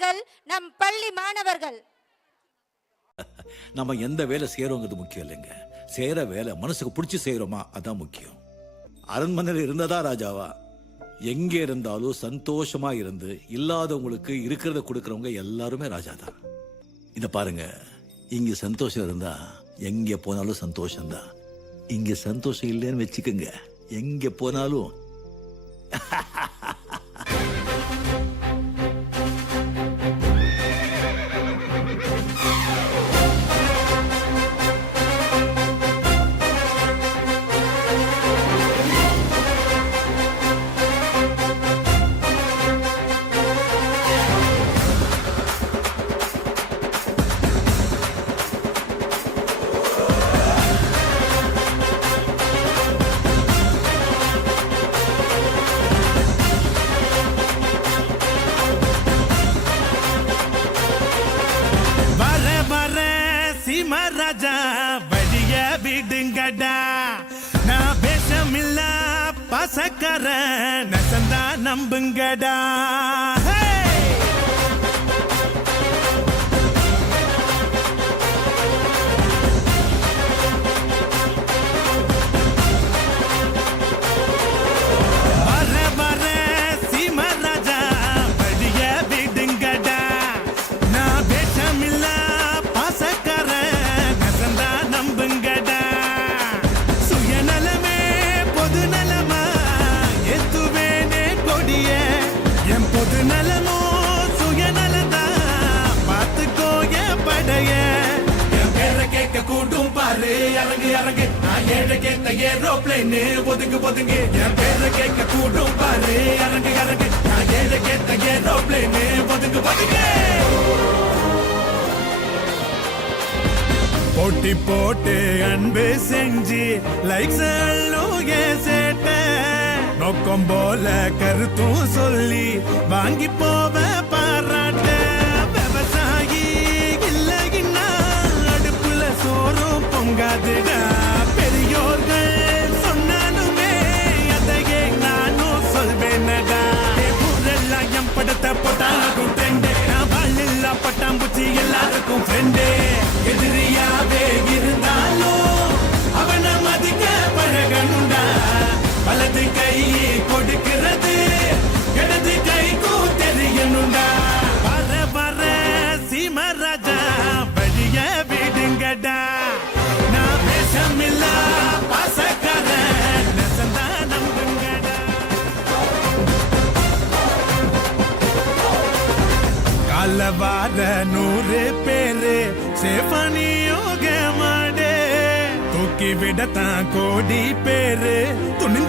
மாணவர்கள், நம் பள்ளி மாணவர்கள். நம்ம எந்த வேலை செய்யறோங்கிறது முக்கியம் இல்லைங்க. செய்யற வேலை மனசுக்கு பிடிச்சி செய்யறோமா அதான் முக்கியம். அரண்மனையில் இருந்ததா ராஜாவா? எங்க இருந்தாலும் சந்தோஷமா இருந்து இல்லாதவங்களுக்கு இருக்கிறத கொடுக்கறவங்க எல்லாருமே ராஜா தான். இத பாருங்க, இங்க சந்தோஷம் இருந்தா எங்க போனாலும் சந்தோஷம்தான். இங்க சந்தோஷம் இல்லைன்னு வச்சுக்கோங்க, எங்க போனாலும் ராஜா வழிய விடுங்கடா. நான் பேசமில்ல பசக்கர நசந்தா நம்புங்கடா. இறங்கு இறங்கு நான் ஏழை கேட்ட ஏரோப்ளேன் ஒதுங்கு ஒதுங்கு என் பேரை கேட்க கூடும் பாரு. இறங்கு இறங்கு நான் ஏழை கேட்ட ஏரோப்ளேன் ஒதுங்கு ஒதுங்கு. போட்டி போட்டு அன்பு செஞ்சு லைக்ஸ் சேட்ட நோக்கம் போல கருத்தும் சொல்லி வாங்கி போவ பாராட்ட. விவசாயி இல்லைன்னா அடுப்புல சோறும் பொங்காதுடா. பெரியோர்கள் சொன்னாலுமே அதையே நானும் சொல்வேனடா. ஊரெல்லாம் என் படத்தை போட்டாலும் ட்ரெண்டு. நான் வாழ்ல பட்டாம்பூச்சி எல்லாருக்கும் ஃப்ரெண்டு. எதிரியாவே இருந்தாலும் அவனை மதிக்க பழகணுண்டா. வலது கை கொடுக்கிறது இடது கைக்கும் தெரியணுண்டா. வர வர சீமராஜா வழிய விடுங்கடா. நான் பேசமில்ல பாசக்கார நெசந்தா நம்புங்கடா. காலவார 100 பேரு சேஃபனியோக மாடே தூக்கி விடத்தான் கோடி பேரு துணி